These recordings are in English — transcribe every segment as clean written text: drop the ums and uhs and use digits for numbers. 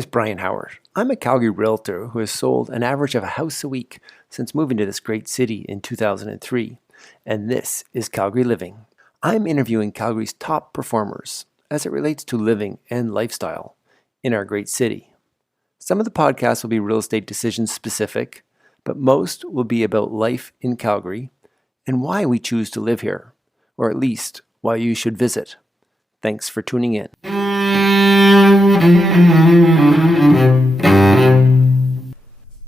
is Brian Howard. I'm a Calgary realtor who has sold an average of a house a week since moving to this great city in 2003, and this is Calgary Living. I'm interviewing Calgary's top performers as it relates to living and lifestyle in our great city. Some of the podcasts will be real estate decisions specific, but most will be about life in Calgary and why we choose to live here, or at least why you should visit. Thanks for tuning in.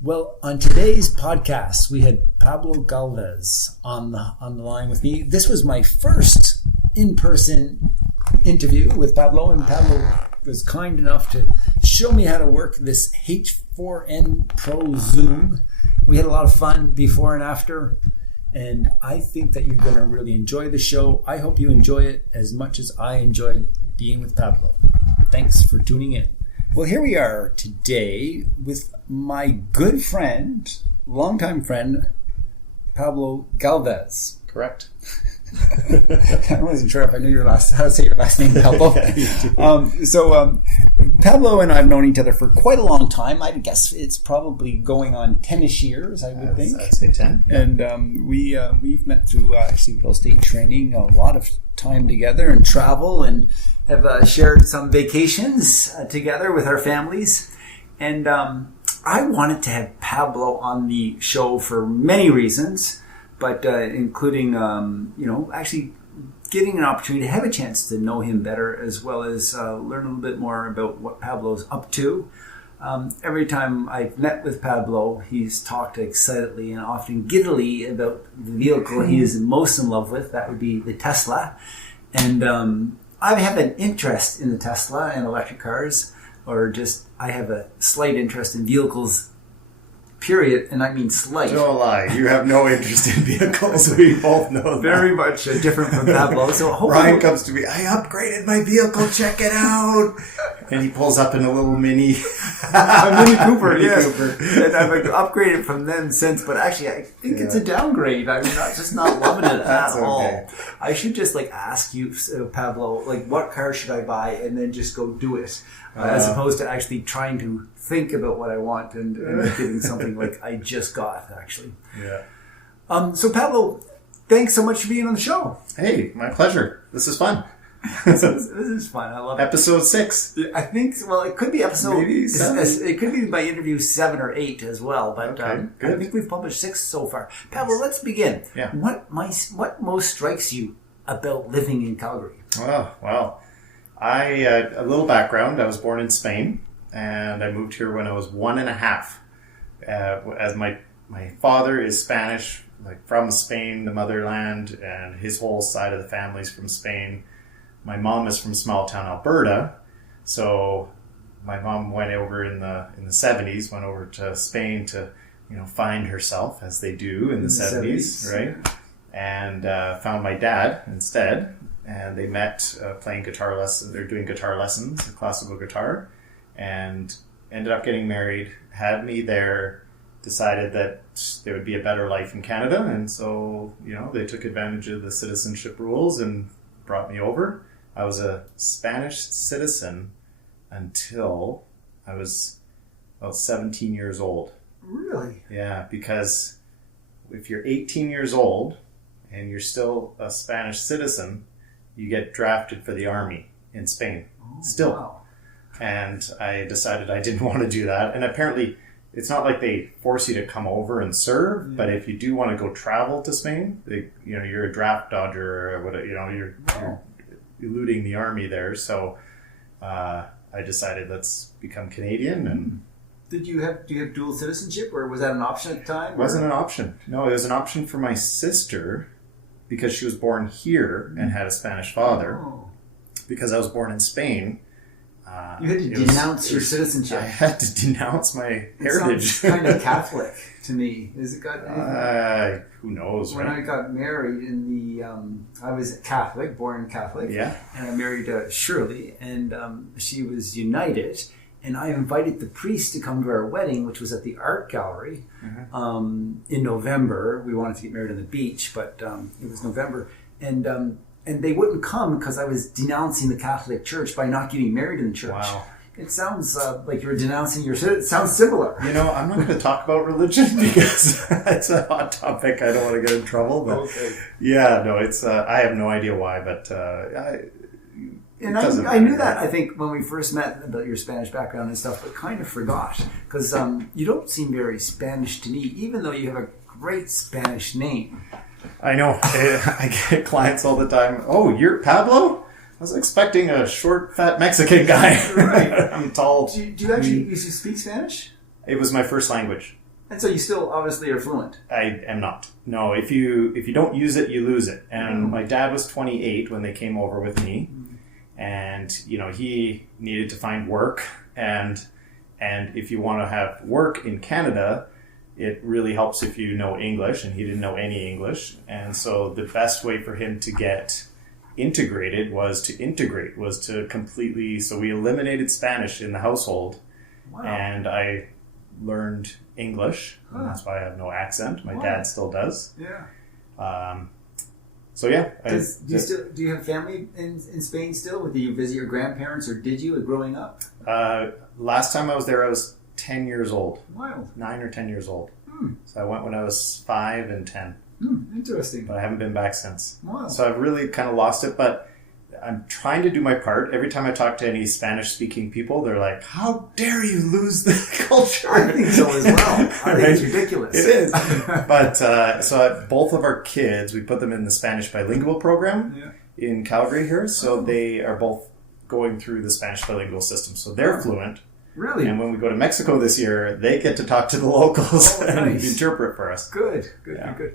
Well, on today's podcast, we had Pablo Galvez on the line with me. This was my first in-person interview with Pablo, and Pablo was kind enough to show me how to work this H4n Pro Zoom. We had a lot of fun before and after, and I think that you're going to really enjoy the show. I hope you enjoy it as much as I enjoyed being with Pablo. Thanks for tuning in. Well, here we are today with my good friend, longtime friend, Pablo Galvez. Correct. I wasn't sure if I knew how to say your last name, Pablo. Pablo and I have known each other for quite a long time. I guess it's probably going on 10-ish years, I would think. I'd say 10. Yeah. And we've met through actually real estate training, a lot of time together and travel, and have shared some vacations together with our families. And I wanted to have Pablo on the show for many reasons, but including, actually getting an opportunity to have a chance to know him better, as well as learn a little bit more about what Pablo's up to. Every time I've met with Pablo, he's talked excitedly and often giddily about the vehicle he is most in love with. That would be the Tesla. And I have an interest in the Tesla and electric cars, or just I have a slight interest in vehicles, period, and I mean slight. Don't lie. You have no interest in vehicles. We both know that. Very much different from Pablo. So Brian comes to me, I upgraded my vehicle, check it out. And he pulls up in a little Mini Cooper, yes. Cooper. And I've upgraded from them since, but actually I think it's a downgrade. I'm not loving it at all. I should just ask you, Pablo, what car should I buy, and then just go do it, as opposed to actually trying to think about what I want and getting something like I just got, actually. Yeah. So Pablo, thanks so much for being on the show. Hey, my pleasure. This is fun. This is fun. I love it. Episode 6. I think, it could be episode... Maybe 7. It could be my interview 7 or 8 as well, but okay, I think we've published 6 so far. Pablo, let's begin. Yeah. What most strikes you about living in Calgary? Oh, well, a little background. I was born in Spain, and I moved here when I was 1.5. As my father is Spanish, from Spain, the motherland, and his whole side of the family's from Spain. My mom is from small town Alberta, so my mom went over in the 70s, went over to Spain to find herself, as they do in the 70s, right? And found my dad instead, and they met playing guitar lessons. They're doing guitar lessons, classical guitar, and ended up getting married. Had me there. Decided that there would be a better life in Canada, and so they took advantage of the citizenship rules and brought me over. I was a Spanish citizen until I was about 17 years old. Really? Yeah, because if you're 18 years old and you're still a Spanish citizen, you get drafted for the army in Spain. Still. Wow. And I decided I didn't want to do that. And apparently it's not like they force you to come over and serve, but if you do want to go travel to Spain, you're a draft dodger or whatever, you're eluding the army there. So I decided let's become Canadian. And do you have dual citizenship, or was that an option at the time? It wasn't an option. No, it was an option for my sister because she was born here and had a Spanish father. Oh. Because I was born in Spain. You had to denounce your citizenship. I had to denounce my heritage. Sounds kind of Catholic to me. Is it got anything? Who knows? When I got married I was Catholic, born Catholic. Yeah. And I married Shirley, and she was United. And I invited the priest to come to our wedding, which was at the Art Gallery in November. We wanted to get married on the beach, but it was November. And they wouldn't come because I was denouncing the Catholic Church by not getting married in the church. Wow. It sounds like you're denouncing your... It sounds similar. I'm not going to talk about religion because it's a hot topic. I don't want to get in trouble. But Okay. yeah, no, it's... I have no idea why, but... I knew that, I think, when we first met about your Spanish background and stuff, but kind of forgot. Because you don't seem very Spanish to me, even though you have a great Spanish name. I know. I get clients all the time. Oh, you're Pablo? I was expecting a short, fat Mexican guy. Right. I'm tall. Do you actually used to speak Spanish? It was my first language. And so you still obviously are fluent. I am not. No, if you don't use it, you lose it. And my dad was 28 when they came over with me. And, he needed to find work. And if you want to have work in Canada, it really helps if you know English. And he didn't know any English. And so the best way for him to get integrated was to completely... So we eliminated Spanish in the household. Wow. And I learned English. Huh. And that's why I have no accent. My dad still does. Yeah. So yeah. Do you have family in Spain still? Do you visit your grandparents, or did you growing up? Last time I was there, I was 10 years old. Wild. 9 or 10 years old. So I went when I was 5 and 10. Interesting. But I haven't been back since. Wow. So I've really kind of lost it, but I'm trying to do my part. Every time I talk to any Spanish-speaking people, they're like, how dare you lose the culture? I think so as well. I think it's ridiculous. It is. But both of our kids, we put them in the Spanish bilingual program in Calgary here. So they are both going through the Spanish bilingual system. So they're fluent. Really? And when we go to Mexico this year, they get to talk to the locals and interpret for us. Good.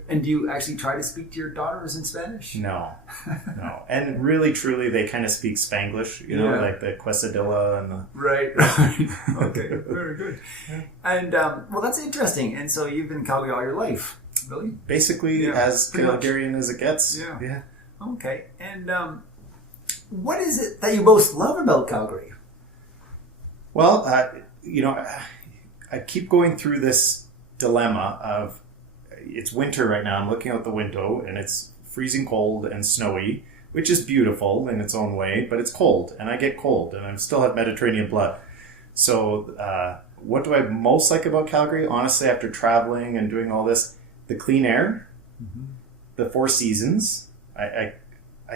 And do you actually try to speak to your daughters in Spanish? No. And really, truly, they kind of speak Spanglish, like the quesadilla and the... Right. Okay, very good. And, that's interesting. And so you've been in Calgary all your life, really? Basically, as Calgarian as it gets. Yeah. Okay. And what is it that you most love about Calgary? Well, I keep going through this dilemma of it's winter right now. I'm looking out the window and it's freezing cold and snowy, which is beautiful in its own way, but it's cold and I get cold and I still have Mediterranean blood. So what do I most like about Calgary? Honestly, after traveling and doing all this, the clean air, the 4 seasons. I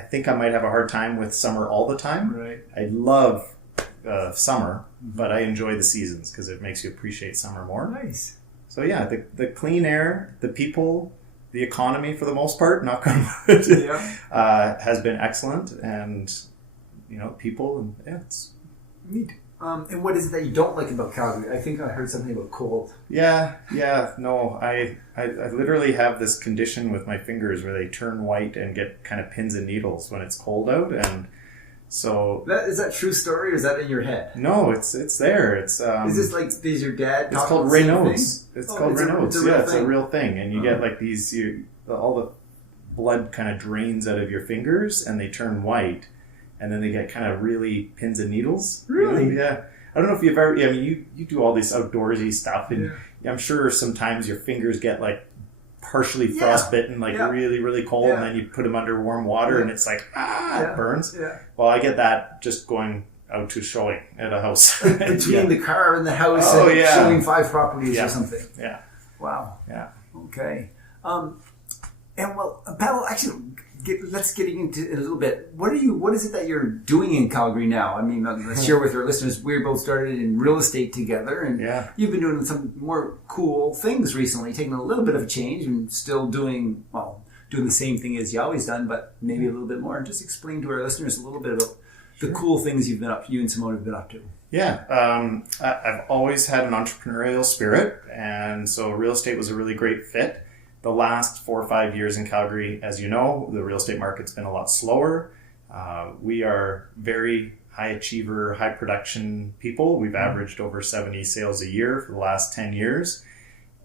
think I might have a hard time with summer all the time. Right. I love summer, but I enjoy the seasons because it makes you appreciate summer more. Nice. So yeah, the clean air, the people, the economy for the most part, knock on wood, has been excellent, and people, and it's neat. And what is it that you don't like about Calgary? I think I heard something about cold. No, I literally have this condition with my fingers where they turn white and get kind of pins and needles when it's cold out, and so is that true story, or is that in your head? No, it's there. It's is this like is your dad? It's called Raynaud's. It's called Raynaud's. It's a real thing, and you get like these. All the blood kind of drains out of your fingers, and they turn white, and then they get kind of really pins and needles. Really? Yeah. I don't know if you've ever. I mean, you do all this outdoorsy stuff, and I'm sure sometimes your fingers get like partially frostbitten, really, really cold, and then you put them under warm water, and it's like, it burns. Yeah. Well, I get that just going out to showing at a house. Between the car and the house and showing 5 properties or something. Yeah. Wow. Yeah. Okay. And Pablo, actually, let's get into it a little bit. What is it that you're doing in Calgary now? I mean, let's share with our listeners. We both started in real estate together, and you've been doing some more cool things recently, taking a little bit of a change and still doing the same thing as you always done, but maybe a little bit more. And just explain to our listeners a little bit about the cool things you've been up. You and Simone have been up to. Yeah, I've always had an entrepreneurial spirit, and so real estate was a really great fit. The last 4 or 5 years in Calgary, as you know, the real estate market's been a lot slower. We are very high achiever, high production people. We've averaged over 70 sales a year for the last 10 years.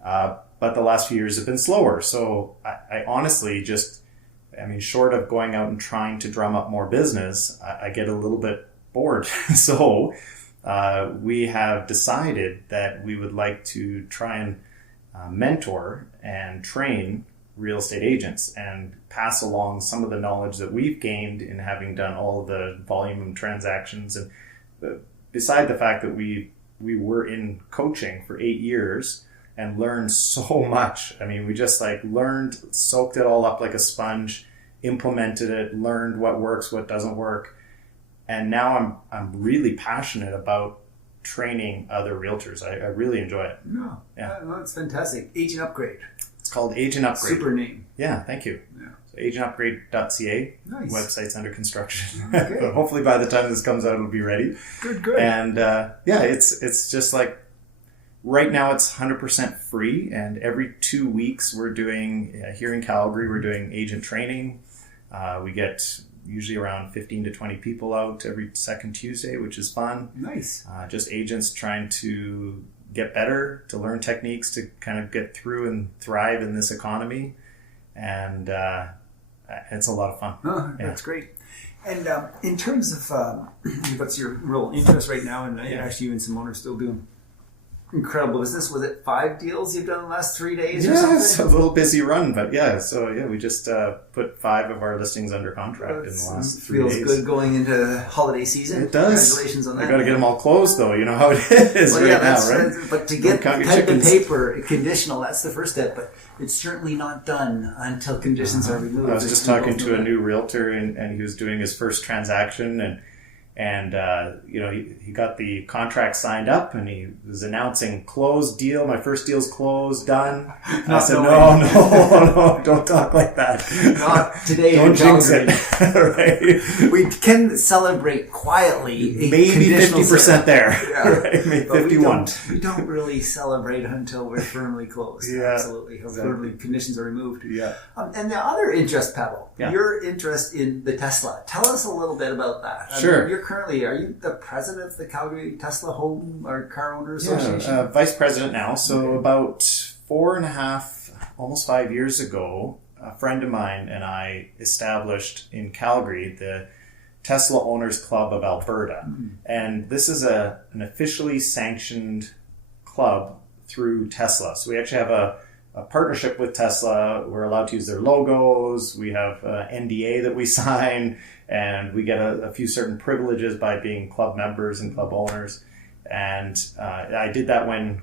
But the last few years have been slower. So I honestly short of going out and trying to drum up more business, I get a little bit bored. So we have decided that we would like to try and mentor and train real estate agents and pass along some of the knowledge that we've gained in having done all of the volume of transactions and beside the fact that we were in coaching for 8 years and learned so much. I mean, we just like learned, soaked it all up like a sponge, implemented it, learned what works, what doesn't work. And now I'm really passionate about training other realtors. I really enjoy it. Yeah, that's fantastic. Agent Upgrade. It's called Agent Upgrade. Super name. Yeah, thank you. Yeah. So agentupgrade.ca. Nice. Website's under construction. Okay. But hopefully by the time this comes out, it'll be ready. Good. And it's just like, right now it's 100% free. And every 2 weeks we're doing, here in Calgary, we're doing agent training. We get usually around 15 to 20 people out every second Tuesday, which is fun. Nice. Just agents trying to get better, to learn techniques to kind of get through and thrive in this economy. And it's a lot of fun. Oh, that's great. And in terms of what's your real interest right now, and actually you and Simone are still doing incredible business. Was it 5 deals you've done in the last 3 days or something? It's a little busy run, but we just put 5 of our listings under contract in the last 3 days. Feels good going into holiday season. It does. Congratulations on that. I got to get them all closed, though. You know how it is now, right? But to get type of paper conditional, that's the first step. But it's certainly not done until conditions are removed. I was just talking to a new realtor, and he was doing his first transaction, and he got the contract signed up, and he was announcing closed deal. My first deal's closed, done. I said, no, don't talk like that. Not today. Don't jinx it. Right? We can celebrate quietly. Maybe 50% there. Yeah. Right? Maybe 51. We don't really celebrate until we're firmly closed. Yeah, absolutely. Firmly conditions are removed. Yeah. And the other interest, Pablo, yeah. Your interest in the Tesla. Tell us a little bit about that. Sure. Are you the president of the Calgary Tesla Home or Car Owner Association? Yeah, vice president now. So about 4.5, almost 5 years ago, a friend of mine and I established in Calgary the Tesla Owners Club of Alberta. Mm-hmm. And this is an officially sanctioned club through Tesla. So we actually have a partnership with Tesla. We're allowed to use their logos. We have an NDA that we sign, and we get a few certain privileges by being club members and club owners. And I did that when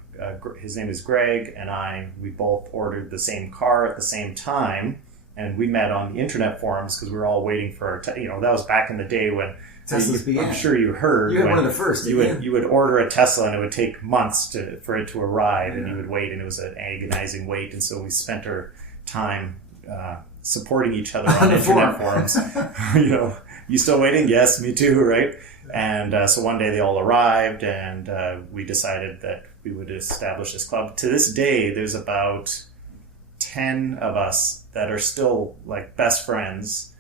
his name is Greg, and we both ordered the same car at the same time. And we met on the internet forums because we were all waiting for our, that was back in the day when Teslas began. I'm sure you heard. You were one of the first. You would order a Tesla and it would take months for it to arrive, and you would wait, and it was an agonizing wait. And so we spent our time supporting each other on internet forums. You still waiting? Yes, me too, right? And so one day they all arrived, and we decided that we would establish this club. To this day, there's about 10 of us that are still like best friends,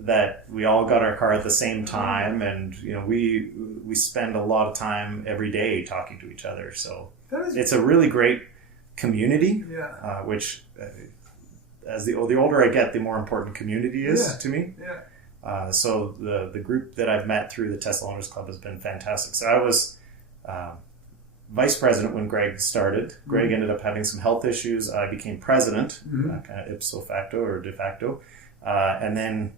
that we all got our car at the same time, and we spend a lot of time every day talking to each other. So it's a really great community. Yeah. Which as the older I get, the more important community is to me. Yeah. So the group that I've met through the Tesla Owners Club has been fantastic. So I was vice president when Greg started. Greg ended up having some health issues. I became president, kind of ipso facto or de facto, and then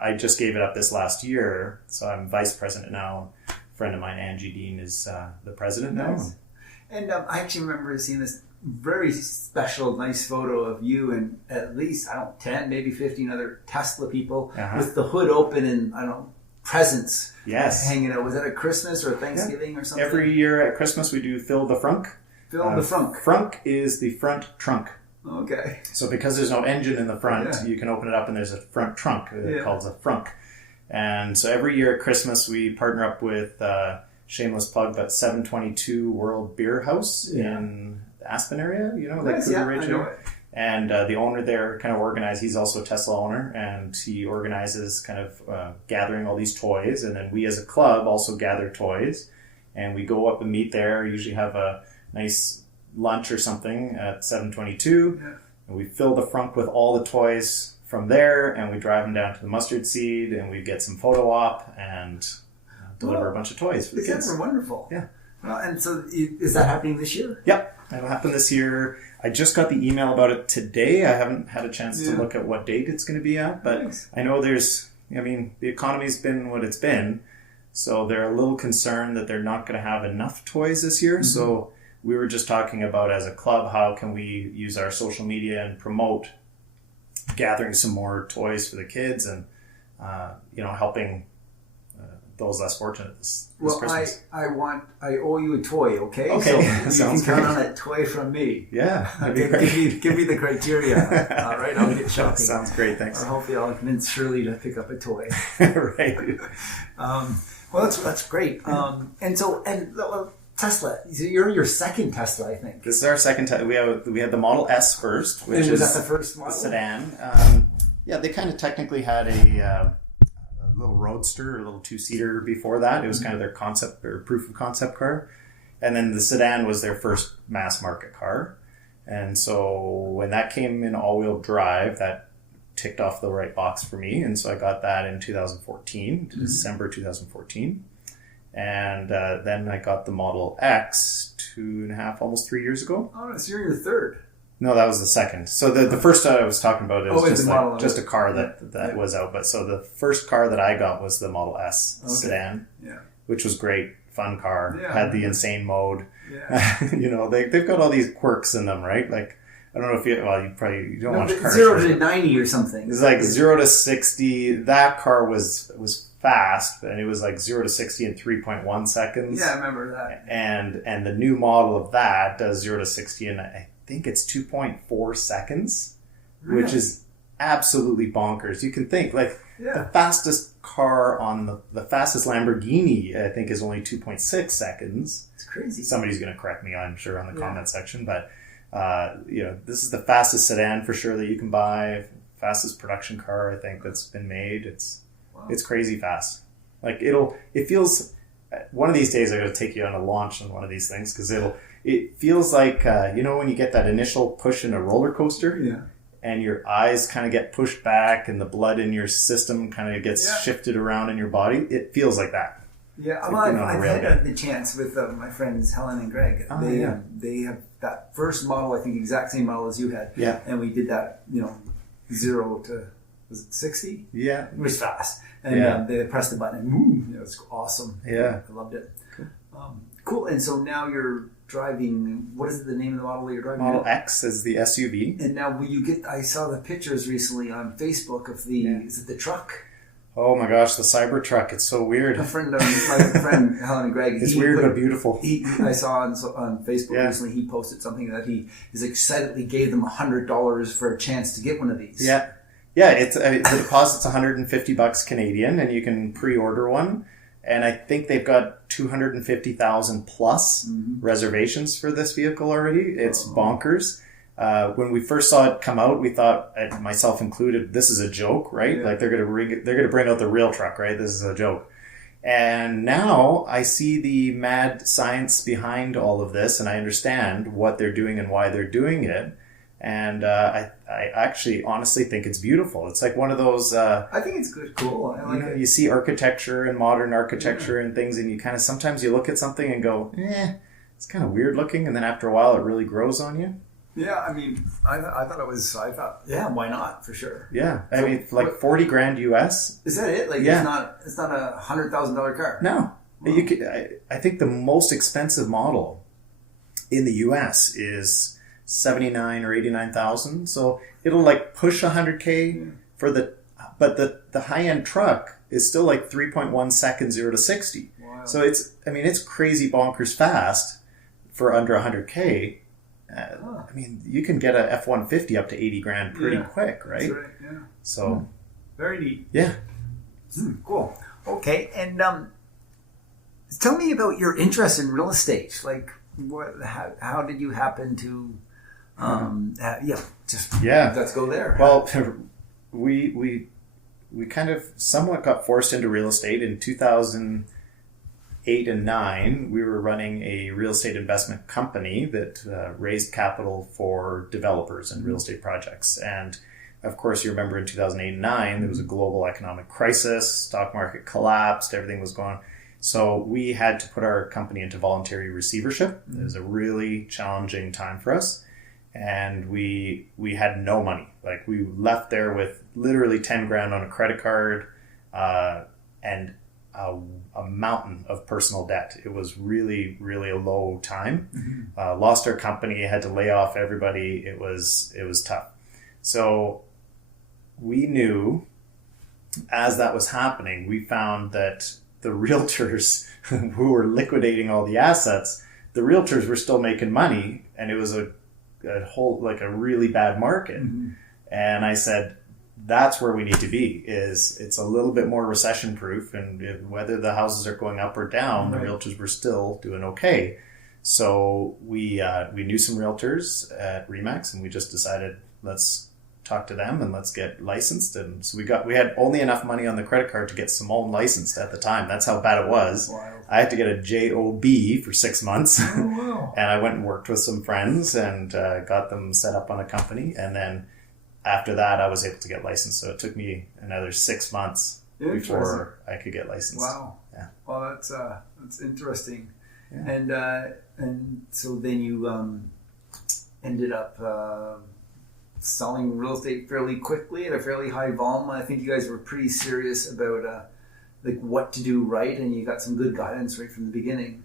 I just gave it up this last year, so I'm vice president now. A friend of mine, Angie Dean, is the president now. And I actually remember seeing this very special, nice photo of you and at least, 10, maybe 15 other Tesla people with the hood open and, presents hanging out. Was that at Christmas or Thanksgiving or something? Every year at Christmas we do Fill the Frunk. Fill the Frunk. Frunk is the front trunk. Okay. So because there's no engine in the front, you can open it up and there's a front trunk called a frunk. And so every year at Christmas we partner up with, shameless plug, but 722 World Beer House in the Aspen area, Cougar Ridge. I know it. And the owner there kind of organized, he's also a Tesla owner, and he organizes kind of gathering all these toys. And then we as a club also gather toys, and we go up and meet there, usually have a nice lunch or something at 722, and we fill the frunk with all the toys from there, and we drive them down to the Mustard Seed, and we get some photo op and deliver a bunch of toys for the kids. That's wonderful. Yeah. And so is that happening this year? Yep, that'll happen this year. I just got the email about it today. I haven't had a chance to look at what date it's going to be at, but I know the economy's been what it's been. So they're a little concerned that they're not going to have enough toys this year. So we were just talking about, as a club, how can we use our social media and promote gathering some more toys for the kids and, helping those less fortunate this Christmas. I owe you a toy, okay? Okay, So you can count on a toy from me. Yeah. Give me the criteria. All right, I'll get shopping. Sounds great, thanks. Or hopefully I'll convince Shirley to pick up a toy. Right. Well, that's great. Tesla. So you're your second Tesla, I think. This is our second Tesla. We had the Model S first, which was is that the first model? The sedan. They kind of technically had a little roadster, a little two-seater before that. It was kind of their concept or proof of concept car. And then the sedan was their first mass market car. And so when that came in all-wheel drive, that ticked off the right box for me. And so I got that in 2014, December 2014. And then I got the Model X 2.5, almost 3 years ago. Oh, so you're your third. No, that was the second. So the first I was talking about is just a car that was out. But so the first car that I got was the Model S sedan, which was great, fun car. Yeah, had the insane mode. Yeah. They've got all these quirks in them, right? Like, I don't know if you don't watch cars. 0 to 90 or something. It's like 0 to 60. That car was fast, and it was like 0 to 60 in 3.1 seconds. Yeah, I remember that. And the new model of that does 0 to 60 in, I think it's 2.4 seconds, really? Which is absolutely bonkers. You can think, like, the fastest car on the fastest Lamborghini, I think, is only 2.6 seconds. It's crazy. Somebody's going to correct me, I'm sure, on the comment section, but this is the fastest sedan for sure that you can buy, fastest production car, I think, that's been made. It's crazy fast. Like, it feels, one of these days I got to take you on a launch on one of these things, because it feels like, when you get that initial push in a roller coaster, and your eyes kind of get pushed back and the blood in your system kind of gets shifted around in your body. It feels like that. Yeah, I've had the chance with my friends Helen and Greg. They have that first model, I think exact same model as you had. Yeah. And we did that, 0 to, was it 60? Yeah. It was fast. And they pressed the button and it was awesome. Yeah. I loved it. Cool. And so now you're driving, what is the name of the model that you're driving? Model X is the SUV. And now I saw the pictures recently on Facebook of is it the truck? Oh my gosh, the Cybertruck. It's so weird. My friend Helen and Greg. It's weird but beautiful. I saw on Facebook recently, he posted something that he is excitedly gave them $100 for a chance to get one of these. Yeah. Yeah, the deposit's $150 Canadian, and you can pre-order one. And I think they've got 250,000 plus reservations for this vehicle already. It's bonkers. When we first saw it come out, we thought, myself included, this is a joke, right? Yeah. Like they're gonna bring out the real truck, right? This is a joke. And now I see the mad science behind all of this, and I understand what they're doing and why they're doing it. And I actually honestly think it's beautiful. It's like one of those... I think it's good, cool. I like it. You see architecture and modern architecture and things, and you kind of... Sometimes you look at something and go, it's kind of weird looking, and then after a while it really grows on you. Yeah, I mean, I thought, why not, for sure. Yeah, I mean, like $40,000 US. Is that it? Like, it's not a $100,000 car? No. Wow. I think the most expensive model in the US is... 79 or 89,000, so it'll like push 100K for but the high-end truck is still like 3.1 seconds 0 to 60. Wow. So it's crazy bonkers fast for under 100K. I mean, you can get a F-150 up to $80,000 pretty quick, right? That's right. Yeah. So very neat. Yeah. Cool. Okay, and tell me about your interest in real estate. Like, how did you happen to? Let's go there. Well, we kind of somewhat got forced into real estate in 2008 and 9. We were running a real estate investment company that raised capital for developers and real estate projects. And of course, you remember in 2008 and 9, there was a global economic crisis, stock market collapsed, everything was going on. So we had to put our company into voluntary receivership. It was a really challenging time for us. And we had no money. Like, we left there with literally $10,000 on a credit card, and a mountain of personal debt. It was really, really a low time. Lost our company, had to lay off everybody. It was tough. So we knew as that was happening, we found that the realtors who were liquidating all the assets, the realtors were still making money, and it was a whole, like a really bad market. And I said, that's where we need to be. It's a little bit more recession proof, and whether the houses are going up or down, the realtors were still doing okay. So we knew some realtors at Remax, and we just decided, let's talk to them and let's get licensed. And so we had only enough money on the credit card to get Simone licensed at the time. That's how bad it was. Wow. I had to get a JOB for 6 months. Oh, wow. And I went and worked with some friends and got them set up on a company. And then after that, I was able to get licensed. So it took me another 6 months before I could get licensed. Wow. Yeah. Well, that's interesting. Yeah. And so then you ended up selling real estate fairly quickly at a fairly high volume. I think you guys were pretty serious about like what to do right, and you got some good guidance right from the beginning.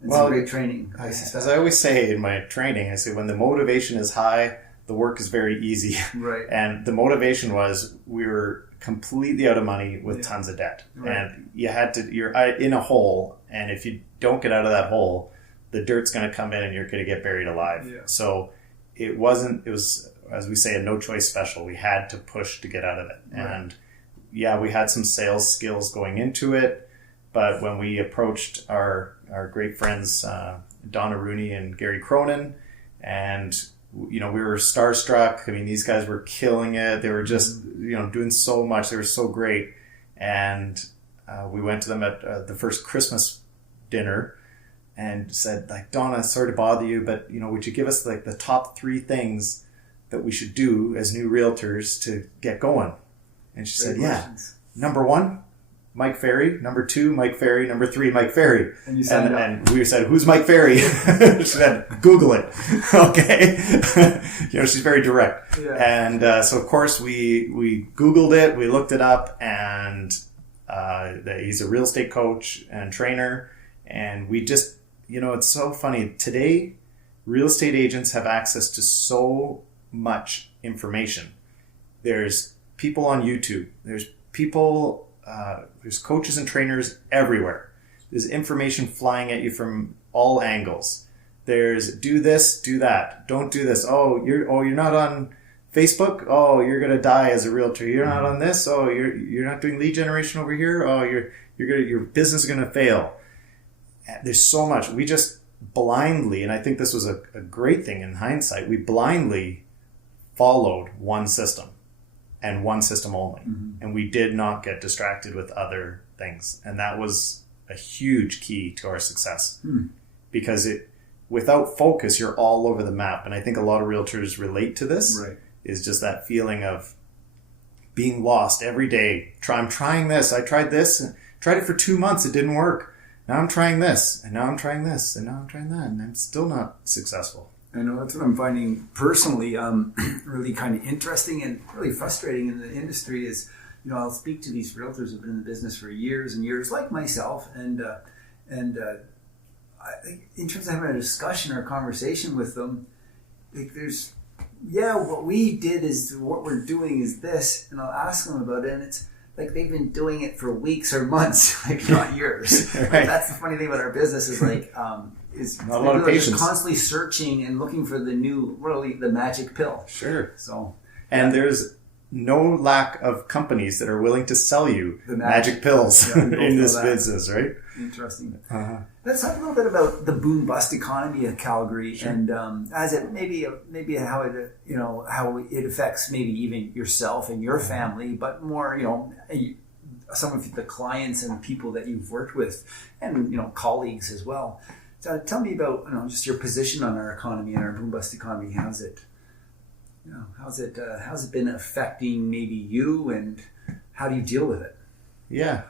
And some great training. As I always say in my training, I say when the motivation is high, the work is very easy. Right. And the motivation was we were completely out of money with tons of debt. Right. And you're in a hole, and if you don't get out of that hole, the dirt's going to come in and you're going to get buried alive. Yeah. So it was, as we say, a no choice special. We had to push to get out of it. Right. And we had some sales skills going into it, but when we approached our great friends, Donna Rooney and Gary Cronin, and we were starstruck. I mean, these guys were killing it. They were just, doing so much. They were so great. And we went to them at the first Christmas dinner and said, like, Donna, sorry to bother you, but, would you give us like the top 3 things that we should do as new realtors to get going? And she said, number 1, Mike Ferry. Number 2, Mike Ferry. Number 3, Mike Ferry. And you signed up. And we said, who's Mike Ferry? She said, Google it. Okay. She's very direct. Yeah. And so, of course, we Googled it. We looked it up. And he's a real estate coach and trainer. And we just, it's so funny. Today, real estate agents have access to so much information. There's people on YouTube. There's people... there's coaches and trainers everywhere. There's information flying at you from all angles. There's do this, do that. Don't do this. You're not on Facebook. Oh, you're gonna die as a realtor. You're not on this. Oh, you're not doing lead generation over here. Oh, your business is gonna fail. There's so much. We just blindly, and I think this was a great thing in hindsight. We blindly followed one system. And one system only. And we did not get distracted with other things. And that was a huge key to our success. Because without focus, you're all over the map. And I think a lot of realtors relate to this. Right. Is just that feeling of being lost every day. I'm trying this. I tried this. Tried it for 2 months. It didn't work. Now I'm trying this. And now I'm trying this. And now I'm trying that. And I'm still not successful. I know that's what I'm finding personally really kind of interesting and really frustrating in the industry is, I'll speak to these realtors who've been in the business for years and years, like myself, and in terms of having a discussion or a conversation with them, like what we did is what we're doing is this, and I'll ask them about it, and it's like they've been doing it for weeks or months, like not years. Right. Like, that's the funny thing about our business is like. Is not a lot of patience. Constantly searching and looking for the magic pill. Sure. And there's no lack of companies that are willing to sell you the magic pills in this business, right? Interesting. Let's talk a little bit about the boom bust economy of Calgary, and as it maybe how it how it affects maybe even yourself and your family, but more some of the clients and people that you've worked with, and colleagues as well. So tell me about just your position on our economy and our boom bust economy. How's it been affecting maybe you, and how do you deal with it? Yeah,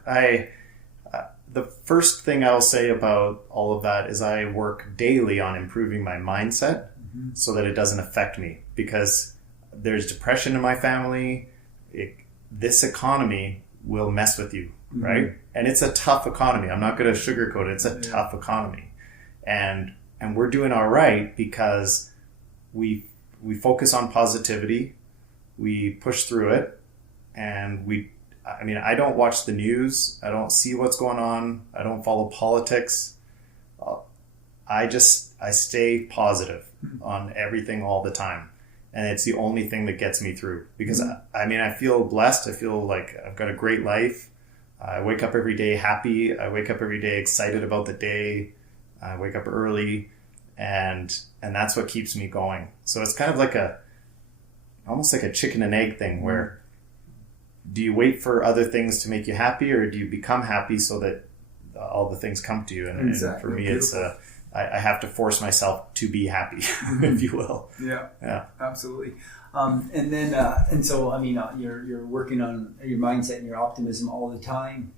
the first thing I'll say about all of that is I work daily on improving my mindset so that it doesn't affect me, because there's depression in my family. This economy will mess with you, right? And it's a tough economy. I'm not going to sugarcoat it. It's a tough economy. And we're doing all right because we focus on positivity. We push through it. And I don't watch the news. I don't see what's going on. I don't follow politics. I stay positive on everything all the time. And it's the only thing that gets me through because I feel blessed. I feel like I've got a great life. I wake up every day happy. I wake up every day excited about the day. I wake up early and that's what keeps me going. So it's kind of almost like a chicken and egg thing where do you wait for other things to make you happy or do you become happy so that all the things come to you? And, exactly. and for me, it's I have to force myself to be happy, if you will. Yeah, absolutely. You're working on your mindset and your optimism all the time.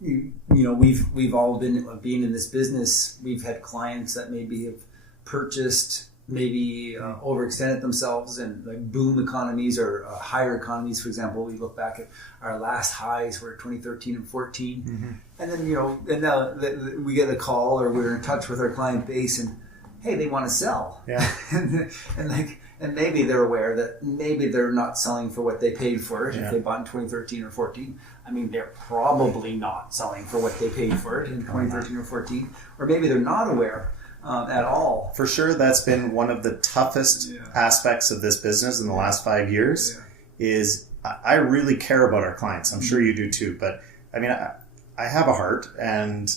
We've all been being in this business. We've had clients that maybe have purchased, maybe overextended themselves in like boom economies or higher economies. For example, we look back at our last highs were 2013 and 14. And then, we get a call or we're in touch with our client base and, hey, they want to sell. Yeah. and maybe they're aware that maybe they're not selling for what they paid for it if they bought in 2013 or 14. I mean, they're probably not selling for what they paid for it in 2013 or 14. Or maybe they're not aware at all. For sure, that's been one of the toughest aspects of this business in the last 5 years is I really care about our clients. I'm sure you do too. But I have a heart and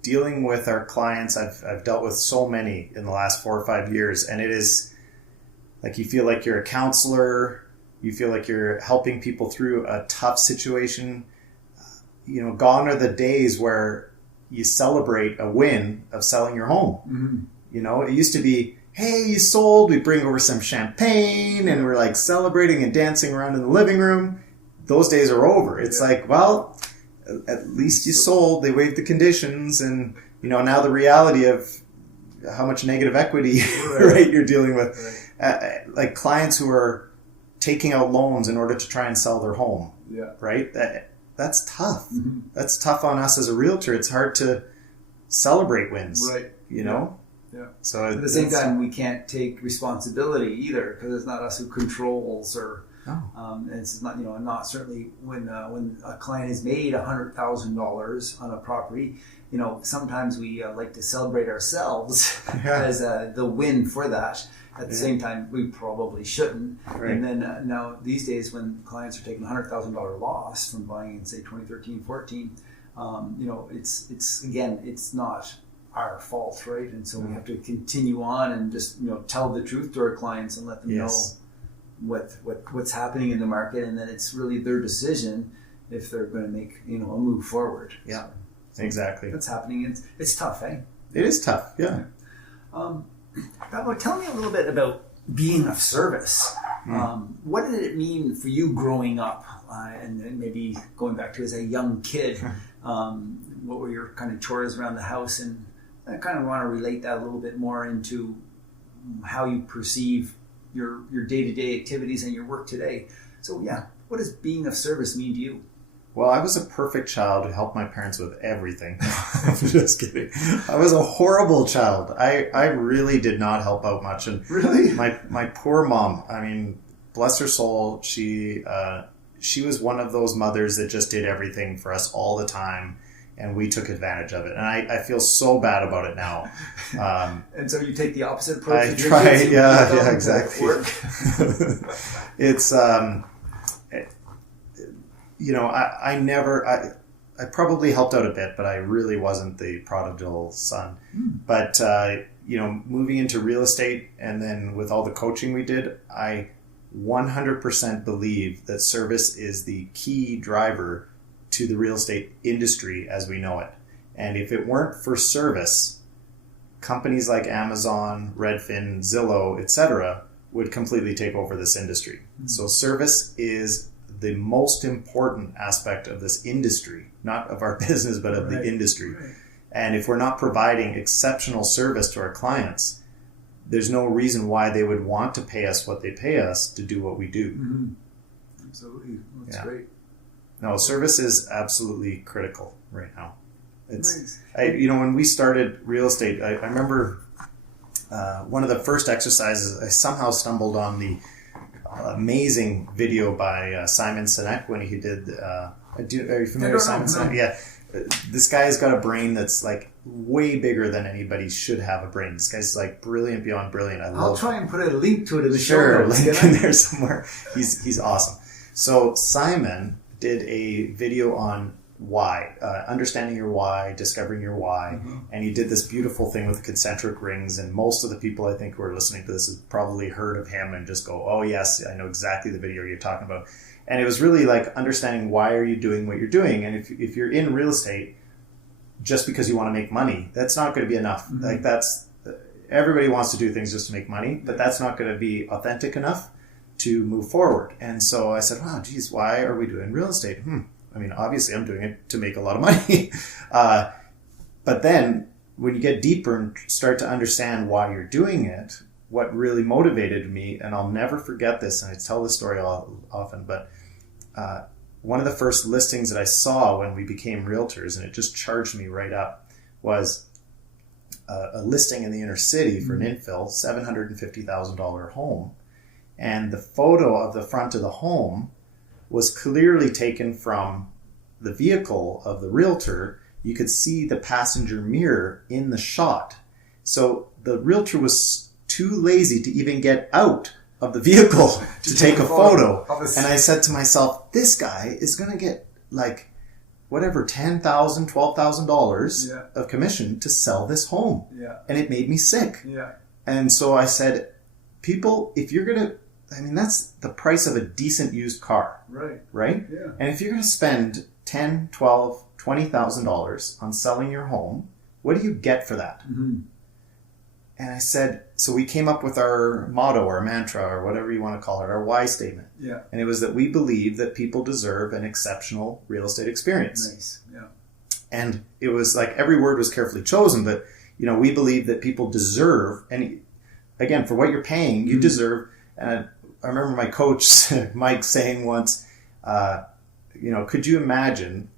dealing with our clients, I've dealt with so many in the last 4 or 5 years. And it is like you feel like you're a counselor. You feel like you're helping people through a tough situation. Gone are the days where you celebrate a win of selling your home. It used to be, hey, you sold, we bring over some champagne and we're like celebrating and dancing around in the living room. Those days are over. It's like, well, at least you sold, they waived the conditions and, now the reality of how much negative equity right, you're dealing with. Like clients who are taking out loans in order to try and sell their home. Right? That's tough. That's tough on us as a realtor. It's hard to celebrate wins. Right. Yeah. So at the same time, we can't take responsibility either because it's not us who controls or. And it's not, not certainly when a client has made $100,000 on a property. Sometimes we like to celebrate ourselves as the win for that. At the same time, we probably shouldn't. Right. And then now these days, when clients are taking $100,000 loss from buying in say 2013, 14, it's not our fault, right? And so we have to continue on and just tell the truth to our clients and let them know what's happening in the market, and then it's really their decision if they're going to make a move forward. Yeah, so exactly. That's happening. It's tough, eh? It is tough. Yeah. Pablo, tell me a little bit about being of service. What did it mean for you growing up, and maybe going back to as a young kid? What were your kind of chores around the house, and I kind of want to relate that a little bit more into how you perceive your day-to-day activities and your work today. So what does being of service mean to you? Well, I was a perfect child who helped my parents with everything. I'm just kidding. I was a horrible child. I really did not help out much. And really? My poor mom, bless her soul, she was one of those mothers that just did everything for us all the time. And we took advantage of it. And I feel so bad about it now. And so you take the opposite approach? I try, yeah, exactly. It's, I probably helped out a bit, but I really wasn't the prodigal son. But, moving into real estate and then with all the coaching we did, I 100% believe that service is the key driver to the real estate industry as we know it. And if it weren't for service, companies like Amazon, Redfin, Zillow, etc. would completely take over this industry. So service is the most important aspect of this industry, not of our business, but of the industry. Right. And if we're not providing exceptional service to our clients, there's no reason why they would want to pay us what they pay us to do what we do. Absolutely. That's great. No, service is absolutely critical right now. It's, Nice. when we started real estate, I remember one of the first exercises, I somehow stumbled on the amazing video by Simon Sinek when he did, are you familiar with Simon Sinek? Yeah. This guy's got a brain that's like way bigger than anybody should have a brain. This guy's like brilliant beyond brilliant. I'll try and put a link to it in the show Sure, notes. link in there somewhere. He's awesome. So Simon did a video on why, understanding your why, discovering your why, and he did this beautiful thing with concentric rings. And most of the people I think who are listening to this have probably heard of him and just go, "Oh yes, I know exactly the video you're talking about." And it was really like understanding why are you doing what you're doing. And if you're in real estate just because you want to make money, that's not going to be enough. Like everybody wants to do things just to make money, but that's not going to be authentic enough to move forward. And so I said, wow, geez, why are we doing real estate? I mean, obviously I'm doing it to make a lot of money. But then when you get deeper and start to understand why you're doing it, what really motivated me, and I'll never forget this, and I tell this story often, but one of the first listings that I saw when we became realtors, and it just charged me right up, was a listing in the inner city for an infill, $750,000 home. And the photo of the front of the home was clearly taken from the vehicle of the realtor. You could see the passenger mirror in the shot. So the realtor was too lazy to even get out of the vehicle to take a photo. And I said to myself, this guy is going to get like whatever, $10,000, $12,000 of commission to sell this home. And it made me sick. And so I said, people, if you're going to, I mean, that's the price of a decent used car. Right? And if you're going to spend $10,000, $12,000, $20,000 on selling your home, what do you get for that? And I said, so we came up with our motto, our mantra, or whatever you want to call it, our why statement. And it was that we believe that people deserve an exceptional real estate experience. And it was like every word was carefully chosen, but we believe that people deserve, and again, for what you're paying, you deserve. And I remember my coach, Mike, saying once, could you imagine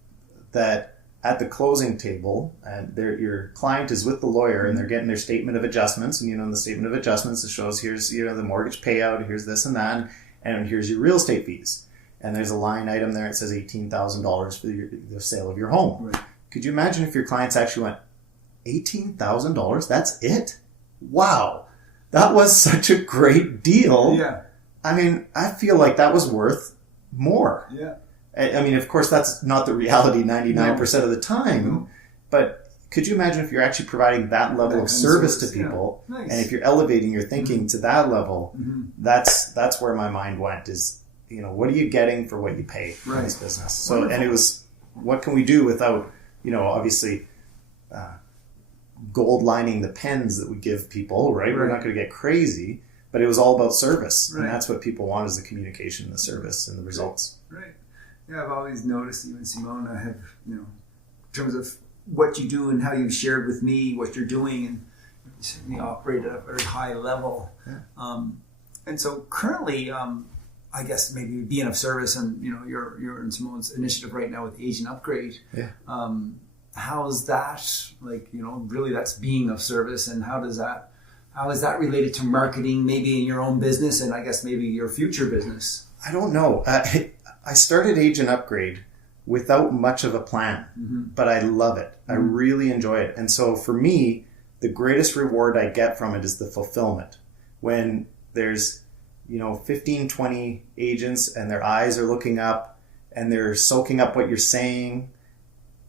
that at the closing table, and your client is with the lawyer, and they're getting their statement of adjustments, and in the statement of adjustments it shows here's the mortgage payout, here's this and that, and here's your real estate fees, and there's a line item there that says $18,000 for the sale of your home. Could you imagine if your clients actually went, $18,000? That's it? Wow, that was such a great deal. I mean, I feel like that was worth more. I mean, of course, that's not the reality 99% of the time, but could you imagine if you're actually providing that level of service to people, and if you're elevating your thinking to that level, that's where my mind went is, what are you getting for what you pay in this business? So, and it was, what can we do without, obviously, gold lining the pens that we give people, right? We're not going to get crazy, but it was all about service. And that's what people want, is the communication, the service, and the results. Yeah, I've always noticed, even Simone, I have, in terms of what you do and how you've shared with me what you're doing, and you certainly operate at a very high level. And so currently, I guess maybe being of service, and you're in Simone's initiative right now with Agent Upgrade. How's that? Like, really, that's being of service, and how is that related to marketing, maybe in your own business, and I guess maybe your future business? I don't know. I started Agent Upgrade without much of a plan, but I love it. I really enjoy it. And so for me, the greatest reward I get from it is the fulfillment. When there's, 15, 20 agents and their eyes are looking up and they're soaking up what you're saying,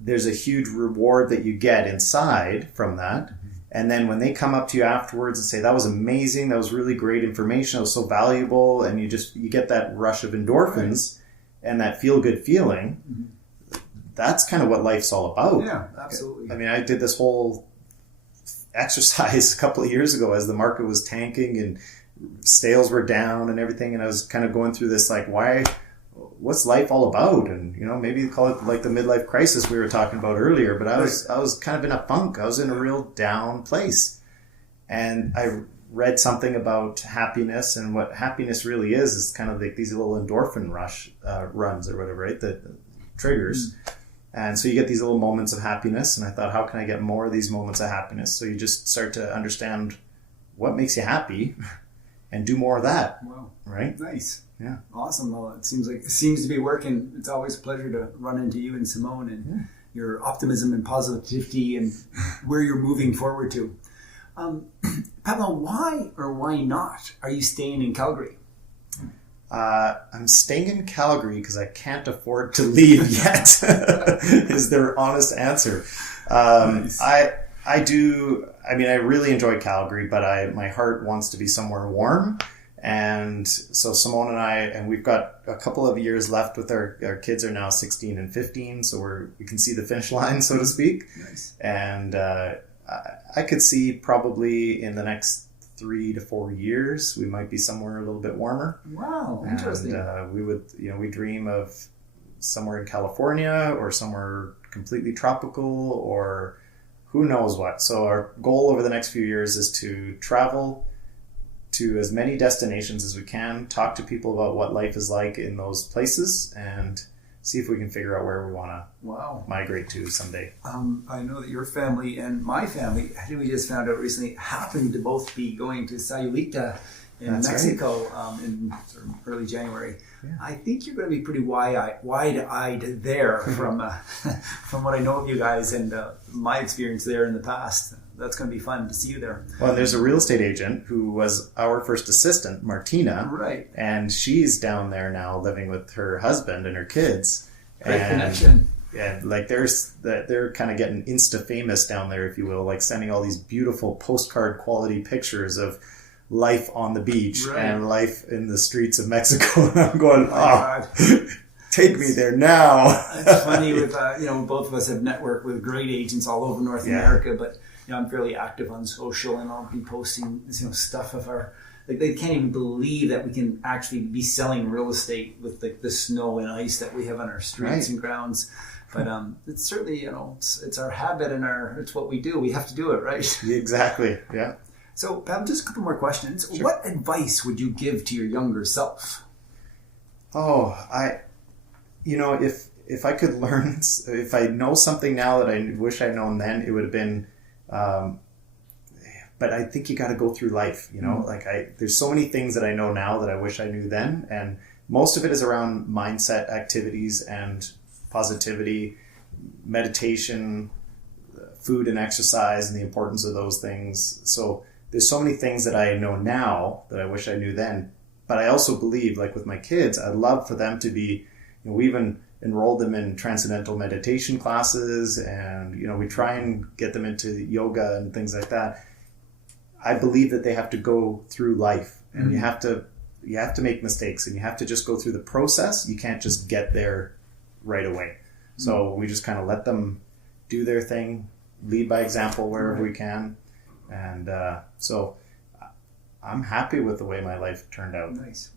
there's a huge reward that you get inside from that. And then when they come up to you afterwards and say, that was amazing, that was really great information, it was so valuable, and you get that rush of endorphins and that feel-good feeling, that's kind of what life's all about. Yeah, absolutely. I mean, I did this whole exercise a couple of years ago as the market was tanking and sales were down and everything, and I was kind of going through this, like, what's life all about? And, maybe you call it like the midlife crisis we were talking about earlier, but I was kind of in a funk. I was in a real down place. And I read something about happiness, and what happiness really is kind of like these little endorphin runs or whatever, right? That triggers. And so you get these little moments of happiness. And I thought, how can I get more of these moments of happiness? So you just start to understand what makes you happy and do more of that. Wow. Right? Nice. Yeah. Awesome. Well, it seems to be working. It's always a pleasure to run into you and Simone and your optimism and positivity and where you're moving forward to. Pablo, why or why not are you staying in Calgary? I'm staying in Calgary because I can't afford to leave yet, is their honest answer. Nice. I really enjoy Calgary, but my heart wants to be somewhere warm. And so Simone and we've got a couple of years left with our kids are now 16 and 15. So we can see the finish line, so to speak. Nice. And I could see probably in the next 3 to 4 years, we might be somewhere a little bit warmer. Wow, interesting. And we dream of somewhere in California or somewhere completely tropical or who knows what. So our goal over the next few years is to travel to as many destinations as we can, talk to people about what life is like in those places, and see if we can figure out where we want to migrate to someday. I know that your family and my family, I think we just found out recently, happened to both be going to Sayulita in Mexico in sort of early January. Yeah. I think you're going to be pretty wide-eyed there from what I know of you guys and my experience there in the past. That's going to be fun to see you there. Well, there's a real estate agent who was our first assistant, Martina. Right. And she's down there now living with her husband and her kids. Great connection. And like they're kind of getting Insta famous down there, if you will, like sending all these beautiful postcard quality pictures of life on the beach and life in the streets of Mexico. And I'm going, take me there now. It's funny with, both of us have networked with great agents all over North America, but I'm fairly active on social and I'll be posting, stuff of they can't even believe that we can actually be selling real estate with the snow and ice that we have on our streets and grounds. But it's certainly, it's our habit and it's what we do. We have to do it, right? Exactly. Yeah. So, Pam, just a couple more questions. Sure. What advice would you give to your younger self? Oh, if I could learn, if I know something now that I wish I'd known then, it would have been, but I think you got to go through life, there's so many things that I know now that I wish I knew then. And most of it is around mindset activities and positivity, meditation, food and exercise, and the importance of those things. So there's so many things that I know now that I wish I knew then. But I also believe, like with my kids, I'd love for them to be, we even enrolled them in transcendental meditation classes, and, we try and get them into yoga and things like that. I believe that they have to go through life, and you have to make mistakes, and you have to just go through the process. You can't just get there right away. So we just kind of let them do their thing, lead by example wherever we can. And so I'm happy with the way my life turned out. Nice.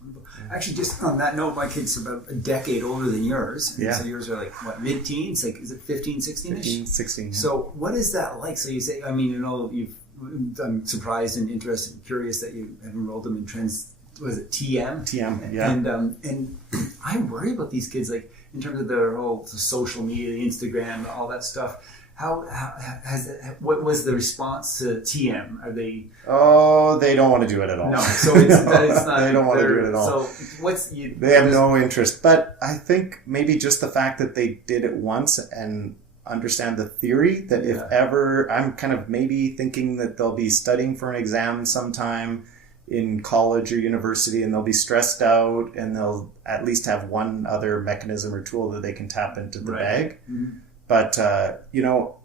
Actually, just on that note, my kid's about a decade older than yours. And so yours are mid-teens? Is it 15, 16-ish? 15, 16. Yeah. So what is that like? So you say, I'm surprised and interested and curious that you have enrolled them in TM? TM, yeah. And I worry about these kids, in terms of their whole social media, Instagram, all that stuff. What was the response to TM? Are they? Oh, they don't want to do it at all. No, so it's not. They don't want to do it at all. So they have no interest. But I think maybe just the fact that they did it once and understand the theory that if ever, I'm kind of maybe thinking that they'll be studying for an exam sometime in college or university, and they'll be stressed out, and they'll at least have one other mechanism or tool that they can tap into the bag. Mm-hmm. But,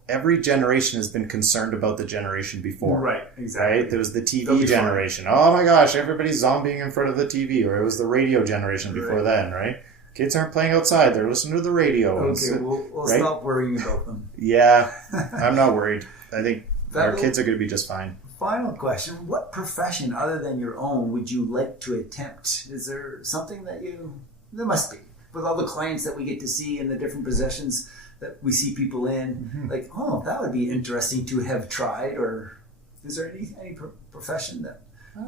every generation has been concerned about the generation before. Right, exactly. Right? There was the TV generation. Oh my gosh, everybody's zombieing in front of the TV. Or it was the radio generation before then, right? Kids aren't playing outside. They're listening to the radio. Okay, we'll stop worrying about them. Yeah, I'm not worried. I think our kids are going to be just fine. Final question. What profession other than your own would you like to attempt? Is there something that there must be, with all the clients that we get to see and the different positions that we see people in, that would be interesting to have tried, or is there any profession that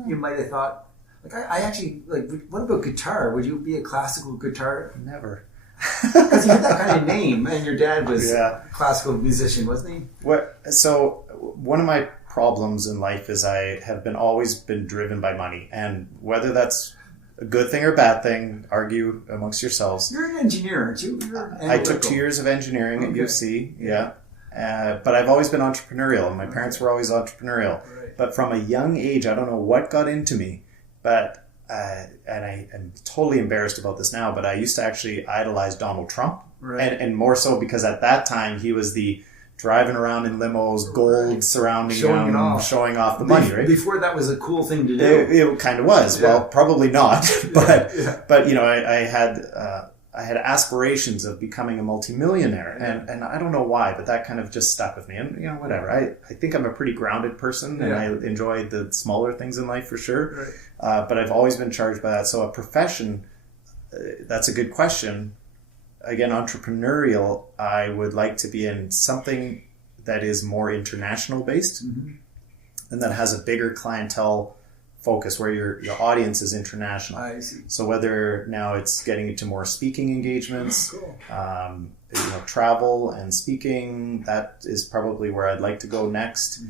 you might have thought, I actually, what about guitar? Would you be a classical guitar? Never. Because you had that kind of name, and your dad was Yeah. a classical musician, wasn't he? So one of my problems in life is I have always been driven by money, and whether that's a good thing or a bad thing, argue amongst yourselves. You're an engineer, aren't you? I took 2 years of engineering at UC, yeah. But I've always been entrepreneurial, and my parents were always entrepreneurial. Right. But from a young age, I don't know what got into me, but and I am totally embarrassed about this now, but I used to actually idolize Donald Trump, Right. and more so because at that time he was the driving around in limos, gold surrounding him, showing off the money, right? Before that was a cool thing to do. It kind of was. Yeah. Well, probably not, but Yeah. but you know, I had aspirations of becoming a multimillionaire, and I don't know why, but that kind of just stuck with me. And you know, whatever. I think I'm a pretty grounded person, and I enjoy the smaller things in life for sure. Right. But I've always been charged by that. So a profession, that's a good question. Again, entrepreneurial, I would like to be in something that is more international based, and that has a bigger clientele focus where your audience is international. I see. So whether now it's getting into more speaking engagements, Cool. Travel and speaking, that is probably where I'd like to go next.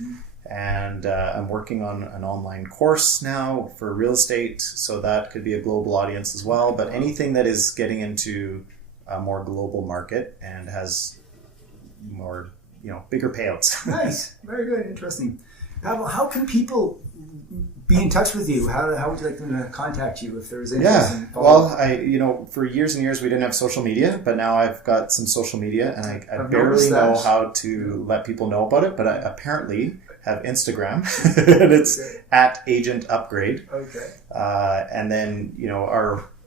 And I'm working on an online course now for real estate, so that could be a global audience as well. But anything that is getting into a more global market and has more, bigger payouts. Nice. Very good. Interesting. How can people be in touch with you? How would you like them to contact you if there's interest in following? Well, for years and years we didn't have social media, but now I've got some social media, and I barely know how to let people know about it, but I apparently have Instagram, and it's at Agent Upgrade. Okay. And then,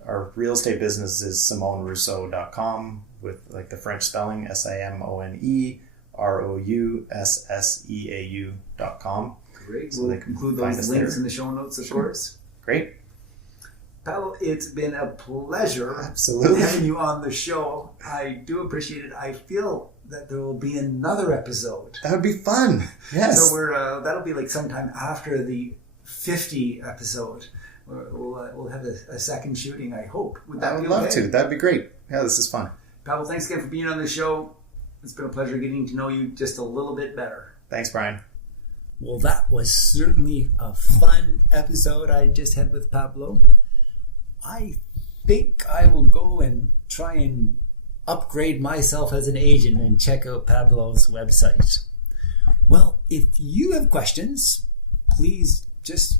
our real estate business is SimoneRousseau.com with like the French spelling, SimoneRousseau.com. Great. So We'll they can include find those us links there. in the show notes, of course. Great. Pablo, it's been a pleasure Absolutely. having you on the show. I do appreciate it. I feel that there will be another episode. That would be fun. Yes. So that'll be like sometime after the 50 episode. We'll have a second shooting, I hope. Would that I would be love okay? to. That'd be great. Yeah, this is fun. Pablo, thanks again for being on the show. It's been a pleasure getting to know you just a little bit better. Thanks, Brian. Well, that was certainly a fun episode I just had with Pablo. I think I will go and try and upgrade myself as an agent and check out Pablo's website. Well, if you have questions, please just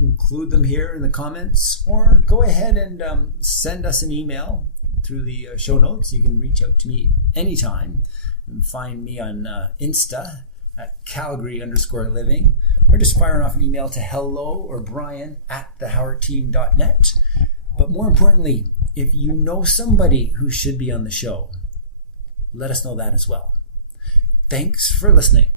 include them here in the comments, or go ahead and send us an email through the show notes. You can reach out to me anytime and find me on Insta at Calgary_living, or just firing off an email to hello or brian@thehowardteam.net. But more importantly, if you know somebody who should be on the show, let us know that as well. Thanks for listening.